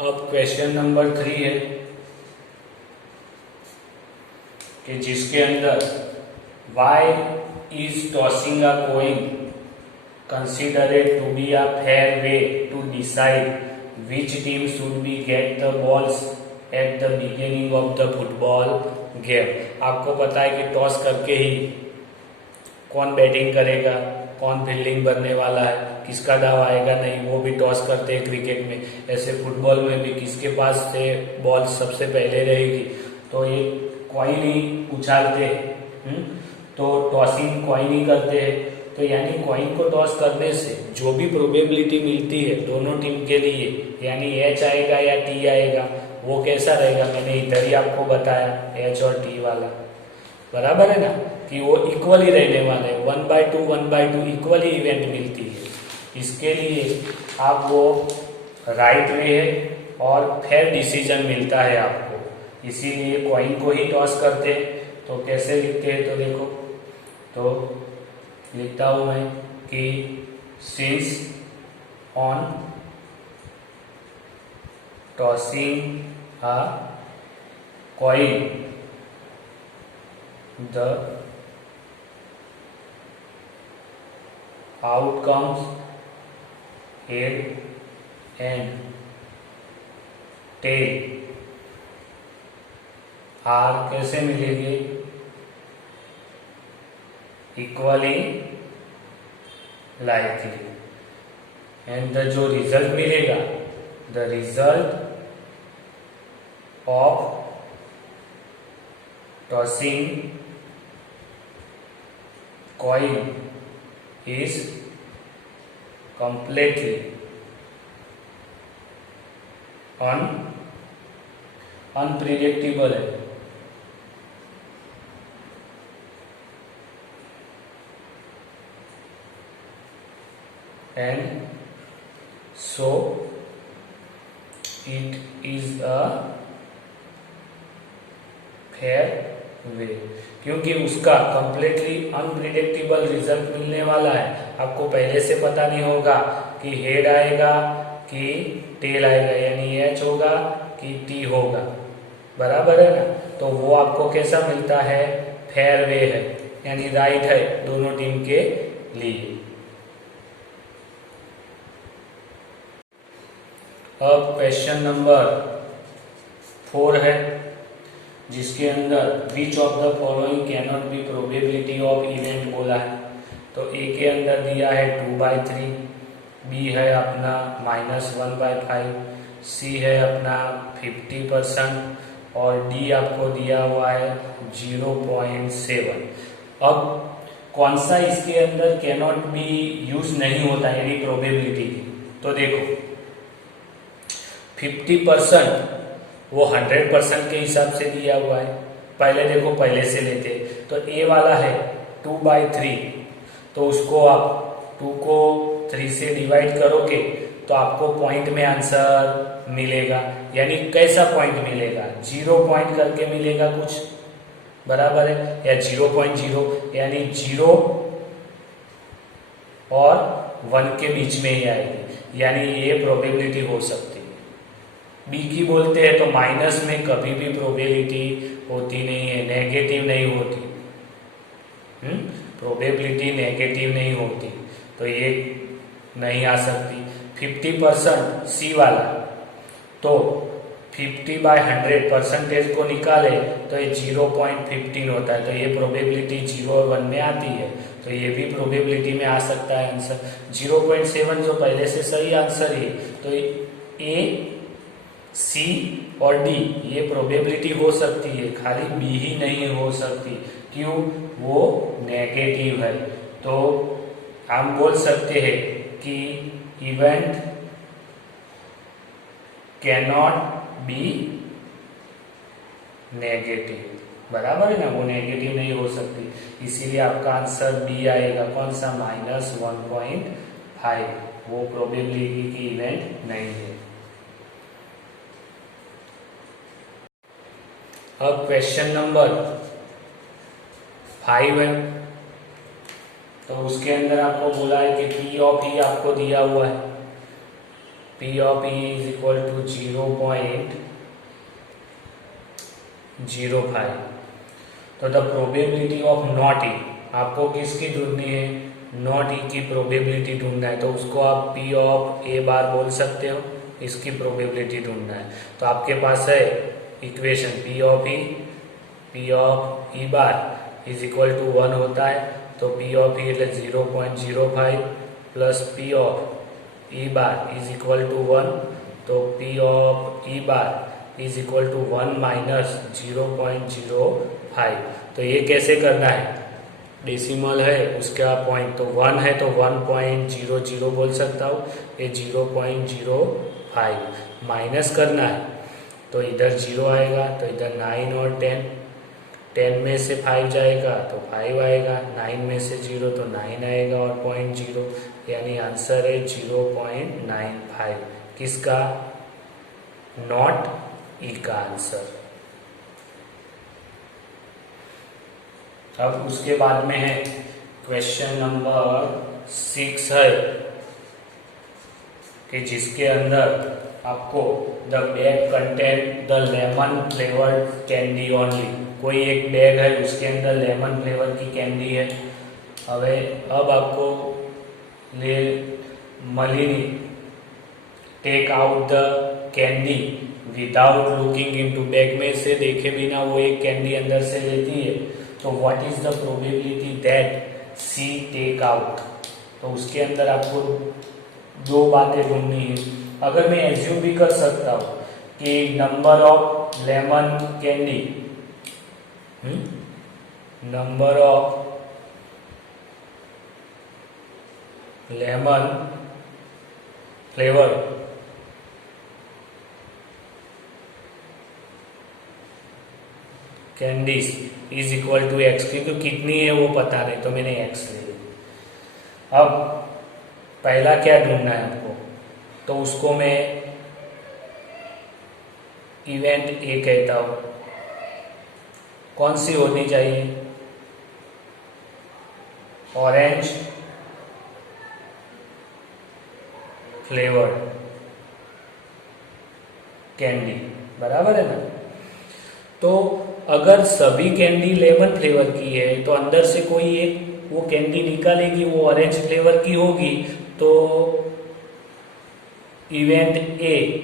अब question number 3 है कि जिसके अंदर why is tossing a coin considered to be a fair way to decide which team should be get the balls at the beginning of the football game. आपको पता है कि toss करके ही कौन बैटिंग करेगा, कौन फील्डिंग बनने वाला है, किसका दाव आएगा नहीं, वो भी टॉस करते हैं क्रिकेट में। ऐसे फुटबॉल में भी किसके पास से बॉल सबसे पहले रहेगी तो ये कॉइन ही उछालते हैं। तो टॉसिंग कॉइन ही करते हैं। तो यानी कॉइन को टॉस करने से जो भी प्रोबेबिलिटी मिलती है दोनों टीम के लिए, यानी एच आएगा या टी आएगा, वो कैसा रहेगा मैंने इधर ही आपको बताया, एच और टी वाला। बराबर है ना कि वो इक्वली रहने वाले हैं, 1/2 इक्वली इवेंट मिलती है। इसके लिए आप वो राइट वे है और फेयर डिसीजन मिलता है आपको, इसीलिए कॉइन को ही टॉस करते हैं। तो कैसे लिखते हैं तो देखो, तो लिखता हूं मैं कि since on tossing a coin the outcomes head and tail are कैसे मिलेगी, इक्वली लाइकली, एंड द जो रिजल्ट मिलेगा, the result of tossing coin is completely unpredictable है। And so it is a fair way, क्योंकि उसका completely unpredictable result मिलने वाला है। आपको पहले से पता नहीं होगा कि हेड आएगा कि टेल आएगा, यानी एच होगा कि टी होगा। बराबर है ना, तो वो आपको कैसा मिलता है, फेयर वे है, यानी राइट है दोनों टीम के लिए। अब क्वेश्चन नंबर 4 है जिसके अंदर which of the following can not be probability of event बोला है। तो ए के अंदर दिया है 2/3, बी है अपना -1/5, सी है अपना 50% और डी आपको दिया हुआ है 0.7। अब कौन सा इसके अंदर कैन नॉट बी यूज नहीं होता यानी प्रोबेबिलिटी, तो देखो 50% वो 100% के हिसाब से दिया हुआ है। पहले देखो, पहले से लेते, तो ए वाला है 2/3, तो उसको आप 2 को 3 से डिवाइड करोगे तो आपको पॉइंट में आंसर मिलेगा। यानी कैसा पॉइंट मिलेगा, 0 पॉइंट करके मिलेगा कुछ, बराबर है, या 0.0, यानी 0 और 1 के बीच में ही आएगी, यानी ये प्रोबेबिलिटी हो सकती है। बी की बोलते हैं तो माइनस में कभी भी प्रोबेबिलिटी होती नहीं है, नेगेटिव नहीं होती, प्रोबेबिलिटी नेगेटिव नहीं होती, तो ये नहीं आ सकती। 50% सी वाला, तो 50/100 परसेंटेज को निकाले तो ये 0.15 होता है, तो ये प्रोबेबिलिटी 0 और 1 में आती है, तो ये भी प्रोबेबिलिटी में आ सकता है आंसर। 0.7 जो पहले से सही आंसर है, तो ए, सी और डी ये प्रोबेबिलिटी हो सकती है, खाली बी ही नहीं हो सकती, क्यों, वो नेगेटिव है। तो हम बोल सकते हैं कि event can not be negative, बराबर है ना, वो नेगेटिव नहीं हो सकती, इसीलिए आपका आंसर बी आएगा। कौन सा, -1.5, वो प्रोबेबिलिटी की इवेंट नहीं है। अब क्वेश्चन नंबर 5 है, तो उसके अंदर आपको बोला है कि पी ऑफ ई आपको दिया हुआ है, P P of E is equal to 0.05. तो द प्रोबेबिलिटी ऑफ नॉट ई, आपको किसकी ढूंढनी है? नॉट ई की प्रोबेबिलिटी ढूंढना है, तो उसको आप P ऑफ ए बार बोल सकते हो, इसकी प्रोबेबिलिटी ढूंढना है। तो आपके पास है equation P of E bar is equal to 1 होता है, तो P ऑफ ई એટલે 0.05 plus P of E bar is equal to 1, तो P of E bar is equal to 1 minus 0.05। तो ये कैसे करना है? डेसिमल है उसका पॉइंट, तो 1 है तो 1.00 बोल सकता हूँ, ये 0.05 माइनस करना है, तो इधर 0 आएगा, तो इधर 9 और 10 में से 5 जाएगा तो 5 आएगा, 9 में से 0 तो 9 आएगा और 0.0, यानी आंसर है 0.95। किसका? नॉट ई का आंसर। अब उसके बाद में है क्वेश्चन नंबर 6 है कि जिसके अंदर आपको the bag content the lemon flavoured candy only, कोई एक बैग है उसके अंदर लेमन फ्लेवर की कैंडी है। अब आपको ले Malini take out the candy without looking into, bag में से देखे बिना वो एक कैंडी अंदर से लेती है, तो what is the probability that she take out? तो उसके अंदर आपको दो बातें ढूंढनी है। अगर मैं एज्यूम भी कर सकता हूँ कि number of lemon candy, number of lemon flavour candies is equal to X, क्योंकि कितनी है वो पता नहीं तो मैंने एक्स ले लिया। अब पहला क्या ढूंढना है आपको, तो उसको मैं इवेंट ए कहता हूं। कौन सी होनी चाहिए? ऑरेंज फ्लेवर्ड कैंडी, बराबर है ना? तो अगर सभी कैंडी लेमन फ्लेवर की है तो अंदर से कोई एक वो कैंडी निकालेगी, वो ऑरेंज फ्लेवर की होगी, तो event A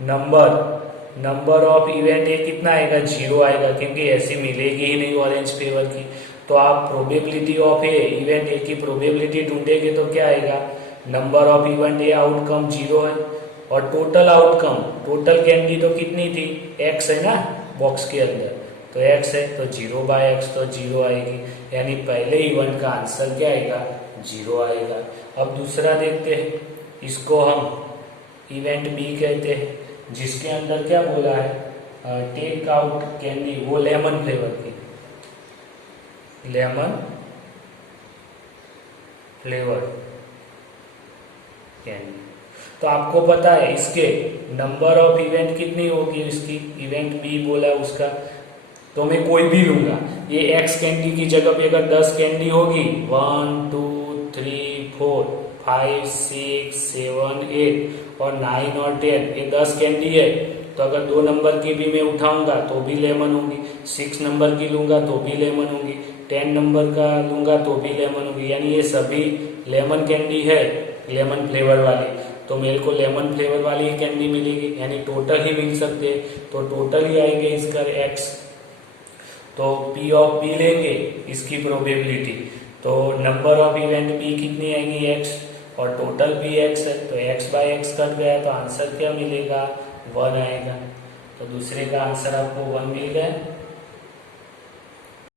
number of event A कितना आएगा? 0 आएगा, क्योंकि ऐसी मिलेगी ही नहीं ऑरेंज फ्लेवर की। तो आप probability of A, event A की प्रोबेबिलिटी ढूंढेंगे तो क्या आएगा? Number of event A outcome 0 है, और टोटल आउटकम, टोटल कैंडी तो कितनी थी? x है ना बॉक्स के अंदर, तो x है तो 0/x तो 0 आएगी, यानी पहले इवेंट का आंसर क्या आएगा? 0 आएगा। अब दूसरा देखते हैं, इसको हम इवेंट बी कहते हैं, जिसके अंदर क्या बोला है? टेक आउट कैंडी, वो लेमन फ्लेवर की, लेमन फ्लेवर कैंडी। तो आपको पता है इसके नंबर ऑफ इवेंट कितनी होगी? इसकी इवेंट बी बोला है उसका, तो मैं कोई भी लूंगा। ये एक्स कैंडी की जगह पे अगर 10 कैंडी होगी, 1 2 3 4 5 6 7 8 और 9 और 10, ये 10 कैंडी है, तो अगर 2 नंबर की भी मैं उठाऊंगा तो भी लेमन होंगी, 6 नंबर की लूंगा तो भी लेमन होंगी, 10 नंबर का लूंगा तो भी लेमन होगी, यानी ये सभी लेमन कैंडी है, लेमन फ्लेवर वाली। तो मेरे को लेमन फ्लेवर वाली ही कैंडी मिलेगी, यानी टोटल ही मिल सकते हैं, तो टोटल ही आएंगे इसका x। तो P ऑफ B लेंगे, इसकी प्रोबेबिलिटी, तो नंबर ऑफ इवेंट B कितनी आएगी? x, और टोटल भी x है, तो x/x कट गया, तो आंसर क्या मिलेगा? 1 आएगा। तो दूसरे का आंसर आपको 1 मिल गया।